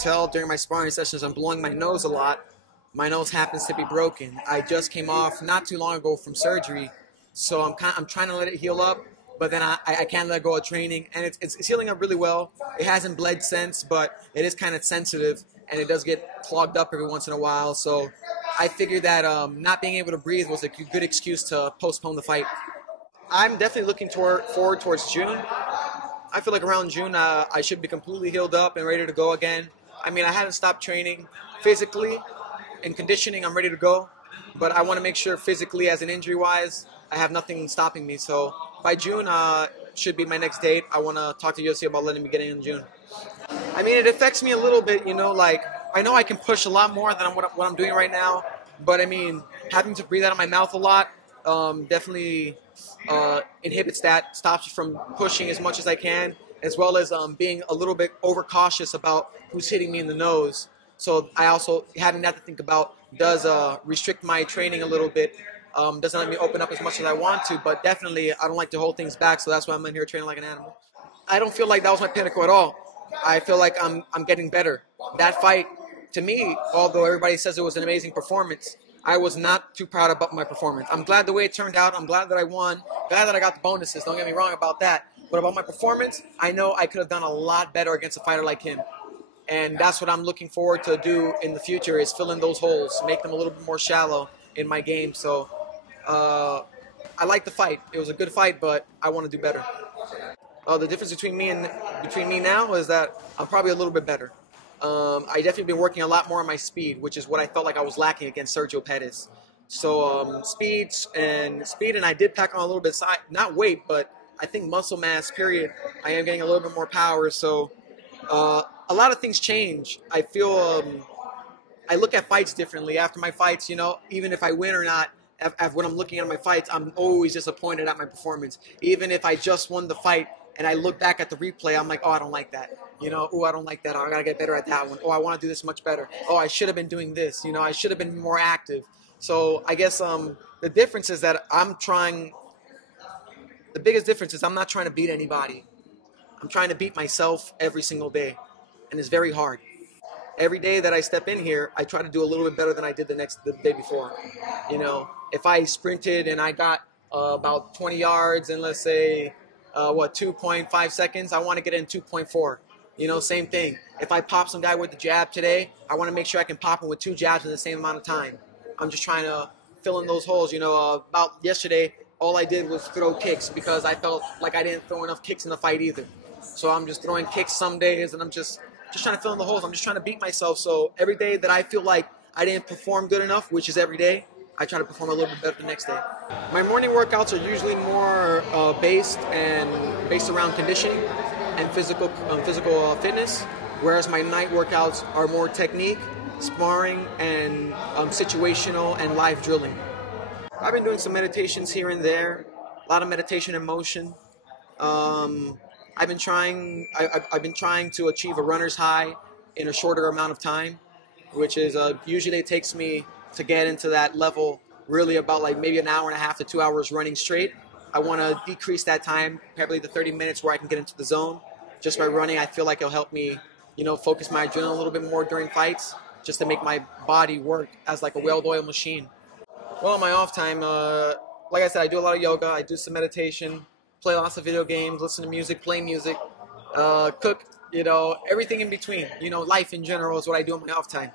tell during my sparring sessions, I'm blowing my nose a lot. My nose happens to be broken. I just came off not too long ago from surgery, so I'm trying to let it heal up, but then I can't let go of training, and it's healing up really well. It hasn't bled since, but it is kind of sensitive, and it does get clogged up every once in a while. So I figured that not being able to breathe was a good excuse to postpone the fight. I'm definitely looking forward towards June. I feel like around June I should be completely healed up and ready to go again. I mean, I haven't stopped training physically and conditioning. I'm ready to go, but I want to make sure physically, as an injury-wise, I have nothing stopping me. So by June should be my next date. I want to talk to UFC about letting me get in June. I mean, it affects me a little bit, you know, like I know I can push a lot more than what I'm doing right now, but I mean, having to breathe out of my mouth a lot definitely inhibits that, stops me from pushing as much as I can, as well as being a little bit overcautious about who's hitting me in the nose. So I also, having that to think about, does restrict my training a little bit. Doesn't let me open up as much as I want to, but definitely I don't like to hold things back, so that's why I'm in here training like an animal. I don't feel like that was my pinnacle at all. I feel like I'm getting better. That fight, to me, although everybody says it was an amazing performance, I was not too proud about my performance. I'm glad the way it turned out. I'm glad that I won. Glad that I got the bonuses. Don't get me wrong about that. But about my performance, I know I could have done a lot better against a fighter like him. And that's what I'm looking forward to do in the future, is fill in those holes, make them a little bit more shallow in my game. So I like the fight. It was a good fight, but I want to do better. The difference between me now is that I'm probably a little bit better. I definitely been working a lot more on my speed, which is what I felt like I was lacking against Sergio Pettis. So speed, and I did pack on a little bit, not weight, but I think muscle mass, period. I am getting a little bit more power, so a lot of things change. I feel, I look at fights differently. After my fights, you know, even if I win or not, when I'm looking at my fights, I'm always disappointed at my performance. Even if I just won the fight and I look back at the replay, I'm like, oh, I don't like that. You know, oh, I don't like that. Oh, I got to get better at that one. Oh, I want to do this much better. Oh, I should have been doing this. You know, I should have been more active. So I guess the difference is that the biggest difference is I'm not trying to beat anybody. I'm trying to beat myself every single day. And it's very hard. Every day that I step in here, I try to do a little bit better than I did the day before. You know, if I sprinted and I got about 20 yards in, let's say, 2.5 seconds, I want to get in 2.4. You know, same thing. If I pop some guy with the jab today, I want to make sure I can pop him with 2 jabs in the same amount of time. I'm just trying to fill in those holes. You know, about yesterday, all I did was throw kicks because I felt like I didn't throw enough kicks in the fight either. So I'm just throwing kicks some days, and I'm just trying to fill in the holes. I'm just trying to beat myself. So every day that I feel like I didn't perform good enough, which is every day, I try to perform a little bit better the next day. My morning workouts are usually more based around conditioning and physical fitness, whereas my night workouts are more technique, sparring, and situational and live drilling. I've been doing some meditations here and there, a lot of meditation in motion. I've been trying to achieve a runner's high in a shorter amount of time, which is usually it takes me to get into that level really about like maybe an hour and a half to 2 hours running straight. I want to decrease that time, probably to 30 minutes where I can get into the zone. Just by running, I feel like it'll help me, you know, focus my adrenaline a little bit more during fights, just to make my body work as like a well-oiled machine. Well, in my off time, like I said, I do a lot of yoga, I do some meditation, play lots of video games, listen to music, play music, cook, you know, everything in between. You know, life in general is what I do in my off time.